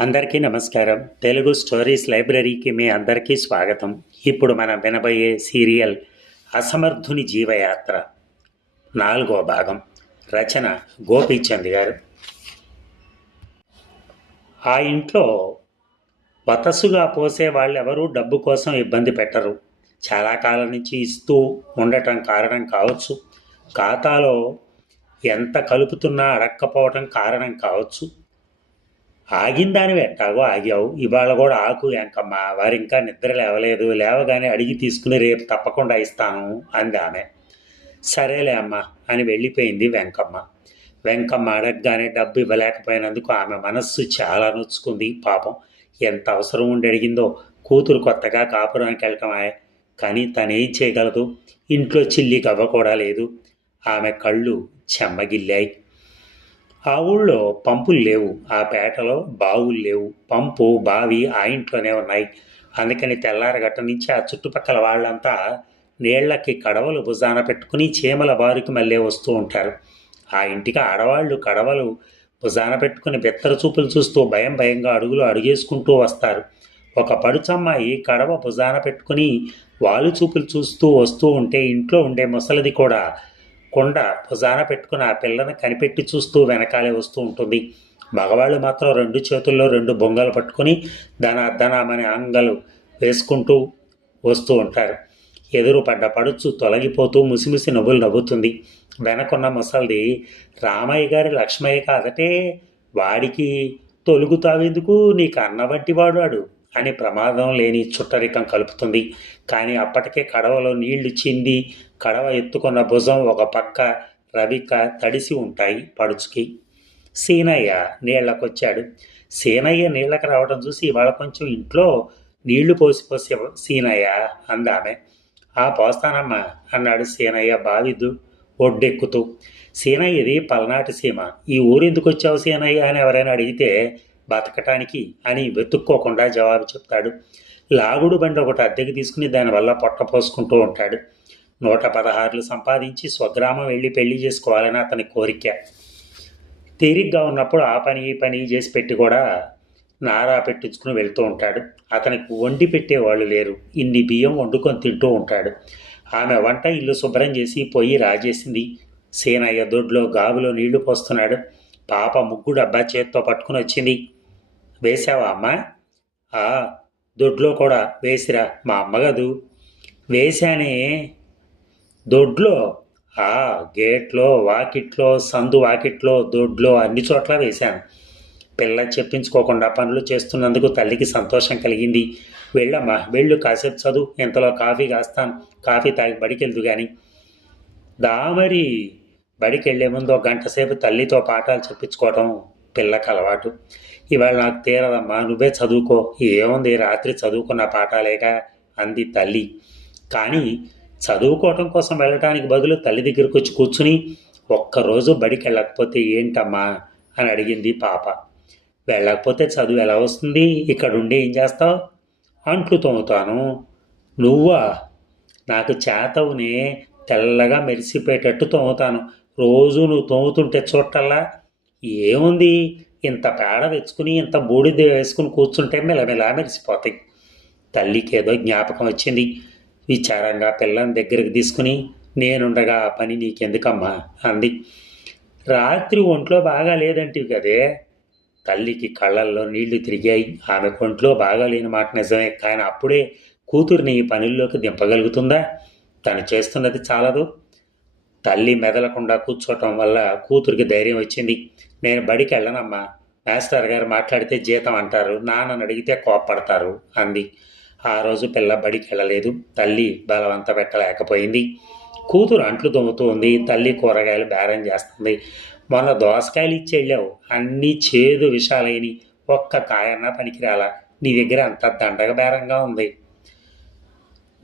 అందరికీ నమస్కారం. తెలుగు స్టోరీస్ లైబ్రరీకి మీ అందరికీ స్వాగతం. ఇప్పుడు మనం వినబోయే సీరియల్ అసమర్థుని జీవయాత్ర. నాలుగో భాగం. రచన గోపీచంద్ గారు. ఆ ఇంట్లో వతసుగా పోసే వాళ్ళెవరూ డబ్బు కోసం ఇబ్బంది పెట్టరు. చాలా కాలం నుంచి ఇస్తూ ఉండటం కారణం కావచ్చు. ఖాతాలో ఎంత కలుపుతున్నా అడక్కపోవటం కారణం కావచ్చు. ఆగిందాని ఎట్టాగో ఆగావు. ఇవాళ కూడా ఆకు. ఎంకమ్మా వారు ఇంకా నిద్ర లేవలేదు. లేవగానే అడిగి తీసుకుని రేపు తప్పకుండా ఇస్తాను అంది ఆమె సరేలే అమ్మా అని వెళ్ళిపోయింది వెంకమ్మ. వెంకమ్మ అడగగానే డబ్బు ఇవ్వలేకపోయినందుకు ఆమె మనస్సు చాలా నొచ్చుకుంది. పాపం ఎంత అవసరం ఉండి అడిగిందో కూతురు కొత్తగా కాపురానికి వెళ్ళటమాయే కానీ తనేం చేయగలదు? ఇంట్లో చిల్లి గవ్వ కూడా లేదు. ఆమె కళ్ళు చెమ్మగిల్లాయి. ఆ ఊళ్ళో పంపులు లేవు. ఆ పేటలో బావులు లేవు. పంపు బావి ఆ ఇంట్లోనే ఉన్నాయి. అందుకని తెల్లారగట్ట నుంచి ఆ చుట్టుపక్కల వాళ్ళంతా నీళ్ళకి కడవలు భుజాన పెట్టుకుని చీమల బారికి మళ్ళీ వస్తూ ఉంటారు. ఆ ఇంటికి ఆడవాళ్ళు కడవలు భుజాన పెట్టుకుని బెత్తర చూపులు చూస్తూ భయం భయంగా అడుగులు అడుగేసుకుంటూ వస్తారు. ఒక పడుచమ్మాయి కడవ భుజాన పెట్టుకుని వాళ్ళు చూపులు చూస్తూ వస్తూ ఉంటే ఇంట్లో ఉండే ముసలిది కూడా కొండ భుజాన పెట్టుకుని ఆ పిల్లని కనిపెట్టి చూస్తూ వెనకాలే వస్తూ ఉంటుంది. మగవాళ్ళు మాత్రం రెండు చేతుల్లో రెండు బొంగలు పట్టుకొని ధన ధనమని అంగలు వేసుకుంటూ వస్తూ ఉంటారు. ఎదురు పడ్డ పడుచు తొలగిపోతూ ముసిముసి నవ్వులు నవ్వుతుంది. వెనకున్న ముసలిది రామయ్య గారి లక్ష్మయ్య కాదటే వాడికి తొలుగుతావెందుకు? నీకు అన్న వంటి వాడు వాడు అని ప్రమాదం లేని చుట్టరికం కలుపుతుంది. కానీ అప్పటికే కడవలో నీళ్ళు చింది కడవ ఎత్తుకున్న భుజం ఒక పక్క రవిక తడిసి ఉంటాయి పడుచుకి. సీనయ్య నీళ్ళకొచ్చాడు సీనయ్య నీళ్ళకి రావడం చూసి ఇవాళ కొంచెం ఇంట్లో నీళ్ళు పోసి పోసి సీనయ్య అందామె. ఆ పోస్తానమ్మా అన్నాడు సీనయ్య బావిద్దు ఒడ్డెక్కుతూ. సీనయ్య ఇది పల్నాటి సీమ. ఈ ఊరెందుకు వచ్చావు సీనయ్య అని ఎవరైనా అడిగితే బతకటానికి అని వెతుక్కోకుండా జవాబు చెప్తాడు. లాగుడు బండి ఒకటి అద్దెకి తీసుకుని దానివల్ల పొట్ట పోసుకుంటూ ఉంటాడు. నూట పదహారులు సంపాదించి స్వగ్రామం వెళ్ళి పెళ్ళి చేసుకోవాలని అతని కోరిక. తీరిగ్గా ఉన్నప్పుడు ఆ పని ఈ పని చేసి పెట్టి కూడా నారా పెట్టించుకుని వెళ్తూ ఉంటాడు. అతనికి వండి పెట్టేవాళ్ళు లేరు. ఇన్ని బియ్యం వండుకొని తింటూ ఉంటాడు. ఆమె వంట ఇల్లు శుభ్రం చేసి పొయ్యి రాజేసింది. సీనయ్య దొడ్లో గాబులో నీళ్ళు పోస్తున్నాడు. పాప ముగ్గు డబ్బా చేత్తో పట్టుకుని వచ్చింది. వేసావా అమ్మ? ఆ దొడ్లో కూడా వేసిరా. మా అమ్మగదు వేశానే. దొడ్లో. ఆ గేట్లో వాకిట్లో సందు వాకిట్లో దొడ్లో అన్ని చోట్ల వేశాను. పిల్ల చెప్పించుకోకుండా పనులు చేస్తున్నందుకు తల్లికి సంతోషం కలిగింది. వెళ్ళమ్మా వెళ్ళు కాసేపు చదువు. ఇంతలో కాఫీ కాస్తాను. కాఫీ తాగి బడికెళ్దు కానీ దామరి బడికి ముందు ఒక గంట సేపు తల్లితో పాఠాలు చెప్పించుకోవటం పిల్లకి అలవాటు. ఇవాళ నాకు తీరదమ్మా నువ్వే చదువుకో. ఏముంది రాత్రి చదువుకున్న పాఠాలేగా అంది తల్లి. కానీ చదువుకోవటం కోసం వెళ్ళటానికి బదులు తల్లి దగ్గరికి వచ్చి కూర్చుని ఒక్కరోజు బడికి వెళ్ళకపోతే ఏంటమ్మా అని అడిగింది పాప. వెళ్ళకపోతే చదువు ఎలా వస్తుంది? ఇక్కడ ఉండి ఏం చేస్తావు? అంట్లు తోముతాను. నువ్వా? నాకు చేతవునే తెల్లగా మెరిసిపోయేటట్టు తోముతాను. రోజు నువ్వు తోముతుంటే చూడటల్లా? ఏముంది? ఇంత పేడ తెచ్చుకుని ఇంత బూడిద వేసుకుని కూర్చుంటే మెలమెలా మెరిసిపోతాయి. తల్లికి ఏదో జ్ఞాపకం వచ్చింది. విచారంగా పిల్లని దగ్గరికి తీసుకుని నేనుండగా ఆ పని నీకెందుకమ్మా? అంది. రాత్రి ఒంట్లో బాగా లేదంటివి కదే. తల్లికి కళ్ళల్లో నీళ్ళు తిరిగాయి. ఆమె ఒంట్లో బాగా లేని మాట నిజమే. కానీ అప్పుడే కూతుర్ని ఈ పనుల్లోకి దింపగలుగుతుందా? తను చేస్తున్నది చాలదు. తల్లి మెదలకుండా కూర్చోవటం వల్ల కూతురికి ధైర్యం వచ్చింది. నేను బడికి వెళ్ళనమ్మా. మాస్టర్ గారు మాట్లాడితే జీతం అంటారు. నాన్నని అడిగితే కోప్పడతారు. అంది. ఆ రోజు పిల్ల బడికి వెళ్ళలేదు. తల్లి బలవంత పెట్టలేకపోయింది. కూతురు అంట్లు తోముతోంది తల్లి కూరగాయలు బేరం చేస్తుంది. మొన్న దోసకాయలు ఇచ్చి వెళ్ళావు. అన్నీ చేదు విషాలైన ఒక్క కాయన్నా పనికిరాలా. నీ దగ్గర అంత దండగ బేరంగా ఉంది.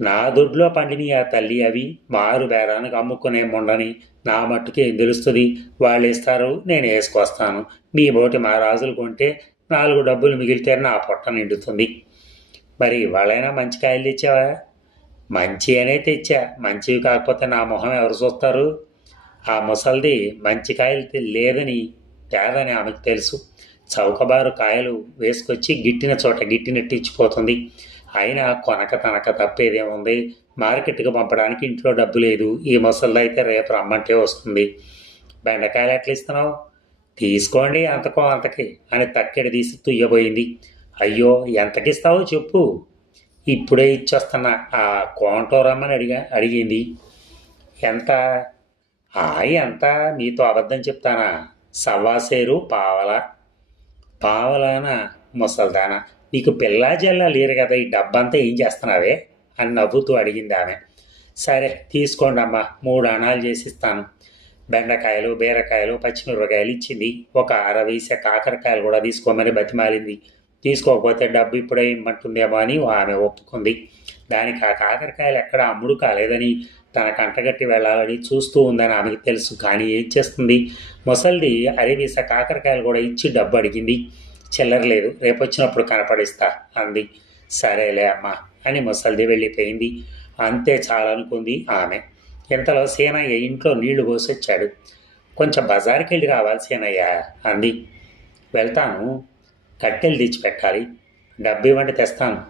నా దొడ్లో పండిని ఆ తల్లి అవి. మారు బేరానికి అమ్ముకునే ముండని నా మట్టుకి ఏం తెలుస్తుంది? వాళ్ళు ఇస్తారు నేను వేసుకొస్తాను. మీ బోటి మా రాజులు కొంటే నాలుగు డబ్బులు మిగిలితే నా పొట్ట నిండుతుంది. మరి వాళ్ళైనా మంచి కాయలు తెచ్చావా? మంచి అనే తెచ్చా. మంచివి కాకపోతే నా మొహం ఎవరు చూస్తారు? ఆ ముసల్ది మంచి కాయలు లేదని తేదని ఆమెకు తెలుసు. చౌకబారు కాయలు వేసుకొచ్చి గిట్టిన చోట గిట్టినట్టు ఇచ్చిపోతుంది అయినా కొనక తనక తప్పేదేముంది? మార్కెట్కి పంపడానికి ఇంట్లో డబ్బు లేదు. ఈ ముసలిది అయితే రేపు రమ్మంటే వస్తుంది. బెండకాయలు ఎట్లా ఇస్తున్నావు? తీసుకోండి అంతకో అంతకి అని తక్కెడ తీసి తుయ్యబోయింది. అయ్యో ఎంతకిస్తావో చెప్పు. ఇప్పుడే ఇచ్చొస్తున్నా. ఆ కోంటో రమ్మని అడిగా అడిగింది. ఎంత? ఆ ఎంత? మీతో అబద్ధం చెప్తానా? సవ్వాసేరు పావల. పావలాన? ముసల్దానా? నీకు పిల్లా జల్లా లేరు కదా ఈ డబ్బంతా ఏం చేస్తున్నావే? అని నవ్వుతూ అడిగింది ఆమె. సరే తీసుకోండి అమ్మా మూడు అణాలు చేసిస్తాను. బెండకాయలు బీరకాయలు పచ్చిమిరపకాయలు ఇచ్చింది. ఒక అరవైసే కాకరకాయలు కూడా తీసుకోమని బతిమాలింది. తీసుకోకపోతే డబ్బు ఇప్పుడే ఇమ్మంటుందేమో అని ఆమె ఒప్పుకుంది. దానికి ఆ కాకరకాయలు ఎక్కడ అమ్ముడు కాలేదని తన కంటగట్టి వెళ్ళాలని చూస్తూ ఉందని ఆమెకి తెలుసు. కానీ ఏం చేస్తుంది? ముసల్ది అరివీస కాకరకాయలు కూడా ఇచ్చి డబ్బు అడిగింది. చిల్లర లేదు రేపు వచ్చినప్పుడు కనపడిస్తా అంది. సరేలే అమ్మా అని ముసల్ది వెళ్ళిపోయింది. అంతే చాలనుకుంది ఆమె. ఇంతలో సీనయ్య ఇంట్లో నీళ్ళు పోసొచ్చాడు. కొంచెం బజార్కి వెళ్ళి రావాలి సీనయ్య అంది. వెళ్తాను. కట్టెలు తెచ్చిపెట్టాలి డబ్బు ఇవ్వండి తెస్తాను.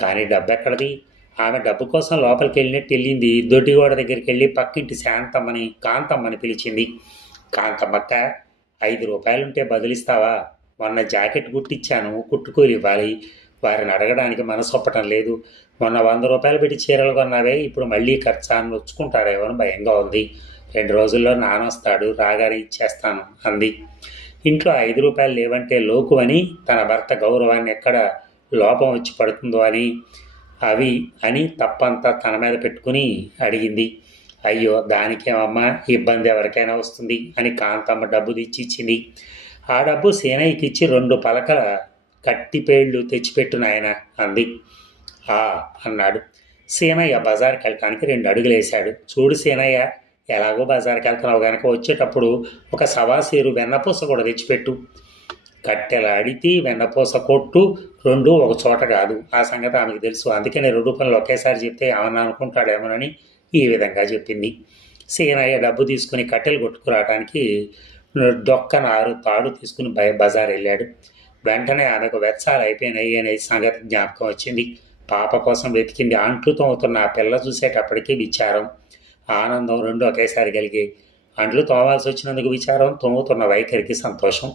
కానీ డబ్బు ఎక్కడది? ఆమె డబ్బు కోసం లోపలికి వెళ్ళినట్టు వెళ్ళింది. దొడ్డిగోడ దగ్గరికి వెళ్ళి పక్కింటి శాంతమ్మని కాంతమ్మని పిలిచింది. కాంతమ్మక్క ఐదు రూపాయలుంటే బదులిస్తావా? మొన్న జాకెట్ కుట్టించాను కుట్టుకూలి ఇవ్వాలి. వారిని అడగడానికి మనసొప్పటం లేదు. మొన్న వంద రూపాయలు పెట్టి చీరలు కొన్నావే ఇప్పుడు మళ్ళీ ఖర్చు అని నొచ్చుకుంటారేమో భయంగా ఉంది. రెండు రోజుల్లో నానొస్తాడు రాగానే ఇచ్చేస్తాను అంది. ఇంట్లో ఐదు రూపాయలు లేవంటే లోకు అని తన భర్త గౌరవాన్ని ఎక్కడ లోపం వచ్చి పడుతుందో అని అవి అని తప్పంతా తన మీద పెట్టుకుని అడిగింది. అయ్యో దానికేమమ్మా? ఇబ్బంది ఎవరికైనా వస్తుంది అని కాంతమ్మ డబ్బు తెచ్చి ఇచ్చింది. ఆ డబ్బు సేనయ్యకి ఇచ్చి రెండు పలకల కట్టిపేళ్ళు తెచ్చిపెట్టు నాయన అంది. ఆ అన్నాడు. సీనయ్య బజార్కి వెళ్ళటానికి రెండు అడుగులు వేశాడు చూడు సీనయ్య ఎలాగో బజార్కి వెళ్తున్నావు కనుక వచ్చేటప్పుడు ఒక సవాసీరు వెన్నపూస కూడా తెచ్చిపెట్టు. కట్టెలు అడిగి వెన్నపూస కొట్టు రెండు ఒక చోట కాదు. ఆ సంగతి ఆమెకు తెలుసు. అందుకే నేను రెండు పనులు ఒకేసారి చెప్తే ఏమన్నా అనుకుంటాడేమోనని ఈ విధంగా చెప్పింది. సీనయ్య డబ్బు తీసుకుని కట్టెలు కొట్టుకురావడానికి డొక్కన ఆరు తాడు తీసుకుని బయ బజార్ వెళ్ళాడు. వెంటనే ఆమెకు వెచ్చాలు అయిపోయినాయి అనే సంగతి జ్ఞాపకం వచ్చింది. పాప కోసం వెతికింది అంట్లు తోముతున్న ఆ పిల్ల చూసేటప్పటికీ విచారం. ఆనందం రెండు ఒకేసారి కలిగి అంట్లు తోవాల్సి వచ్చినందుకు విచారం తోముతున్న వైఖరికి సంతోషం.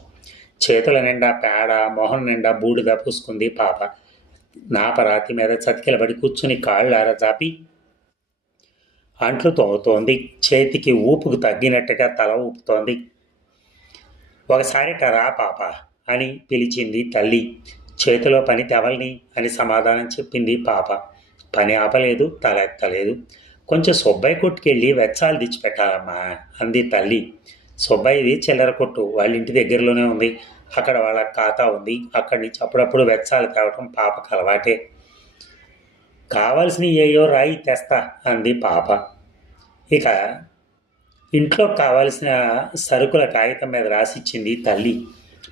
చేతుల నిండా పేడ మొహం నిండా బూడిద పూసుకుంది పాప. నాపరాతి మీద చతికిలబడి కూర్చుని కాళ్ళు చాపి అంట్లు తోముతోంది. చేతికి ఊపుకు తగ్గినట్టుగా తల ఊపుతోంది. ఒకసారి రా పాప అని పిలిచింది తల్లి. చేతిలో పని తెవల్ని అని సమాధానం చెప్పింది పాప. పని ఆపలేదు తల ఎత్తలేదు. కొంచెం సుబ్బయ్య కొట్టుకెళ్ళి వెచ్చాలు తెచ్చిపెట్టాలమ్మా అంది తల్లి. సుబ్బయ్యది చిల్లర కొట్టు వాళ్ళ ఇంటి దగ్గరలోనే ఉంది. అక్కడ వాళ్ళ ఖాతా ఉంది. అక్కడి నుంచి అప్పుడప్పుడు వెచ్చాలు తేవటం పాపకు అలవాటే. కావాల్సిన ఏయో రాయి తెస్తా అంది పాప. ఇక ఇంట్లో కావలసిన సరుకుల కాగితం మీద రాసిచ్చింది తల్లి.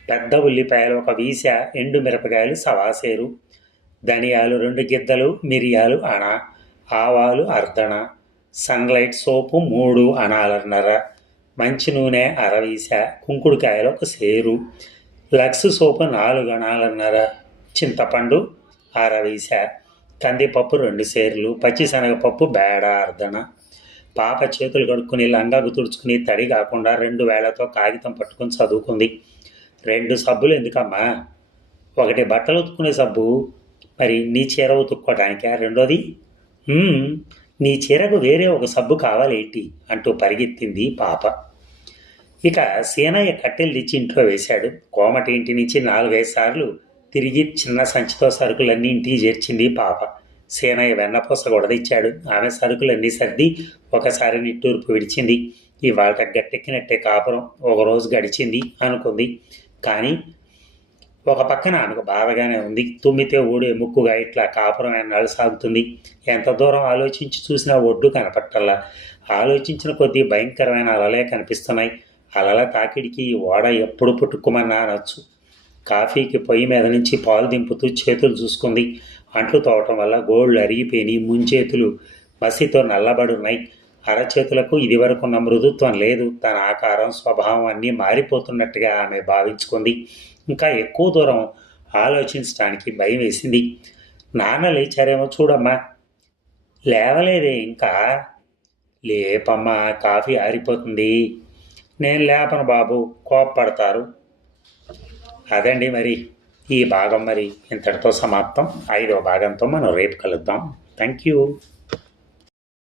పెద్ద ఉల్లిపాయలు ఒక వీస ఎండు మిరపకాయలు సవాసేరు ధనియాలు రెండు గిద్దలు మిరియాలు అణ ఆవాలు అర్ధన సన్లైట్ సోపు మూడు అనాలన్నర మంచి నూనె అరవీస కుంకుడుకాయలు ఒక సేరు లక్స్ సోపు నాలుగు అణాలన్నర చింతపండు అరవీస కందిపప్పు రెండు సేర్లు పచ్చిశనగపప్పు బేడ అర్ధన పాప చేతులు కడుక్కుని లంగాకు తుడుచుకుని తడి కాకుండా రెండు వేళ్ళతో కాగితం పట్టుకుని చదువుకుంది. రెండు సబ్బులు ఎందుకమ్మా? ఒకటి బట్టలు ఉతుక్కునే సబ్బు మరి నీ చీర ఉతుక్కోవడానికా రెండోది నీ చీరకు వేరే ఒక సబ్బు కావాలేటి అంటూ పరిగెత్తింది పాప. ఇక సీనయ్య కట్టెలు తెచ్చి ఇంట్లో వేశాడు. కోమటి ఇంటి నుంచి నాలుగైదు సార్లు తిరిగి చిన్న సంచితో సరుకులన్నీ ఇంటికి చేర్చింది పాప. సీనయ్య వెన్నపూస కూడా ఆమె సరుకులన్నీ సర్ది ఒకసారి నిట్టూర్పు విడిచింది. ఇవాళ గట్టెక్కినట్టే కాపురం. ఒక రోజు గడిచింది అనుకుంది. కానీ ఒక పక్కన ఆమెకు బాధగానే ఉంది. తుమ్మితే ఊడే ముక్కుగా ఇట్లా కాపురం ఎన్నాళ్ళు సాగుతుంది ఎంత దూరం ఆలోచించి చూసినా ఒడ్డు కనపట్టల్లా. ఆలోచించిన కొద్దీ భయంకరమైన అలలే కనిపిస్తున్నాయి. అలల తాకిడికి ఈ ఓడ ఎప్పుడు పుట్టుకోమన్నా అనొచ్చు. కాఫీకి పొయ్యి మీద నుంచి పాలు దింపుతూ చేతులు చూసుకుంది. అంట్లు తోవటం వల్ల గోళ్ళు అరిగిపోయి ముంచేతులు మసితో నల్లబడున్నాయి. అరచేతులకు ఇదివరకున్న మృదుత్వం లేదు. తన ఆకారం స్వభావం అన్నీ మారిపోతున్నట్టుగా ఆమె భావించుకుంది. ఇంకా ఎక్కువ దూరం ఆలోచించడానికి భయం వేసింది. నాన్న లేచారేమో చూడమ్మా. లేవలేదే ఇంకా. లేపమ్మా కాఫీ ఆరిపోతుంది. నేను లేపను బాబు కోప్పడతారు. అదండి మరి. ఈ భాగం మరి ఇంతటితో సమాప్తం. ఐదో భాగంతో మనం రేపు కలుద్దాం. Thank you.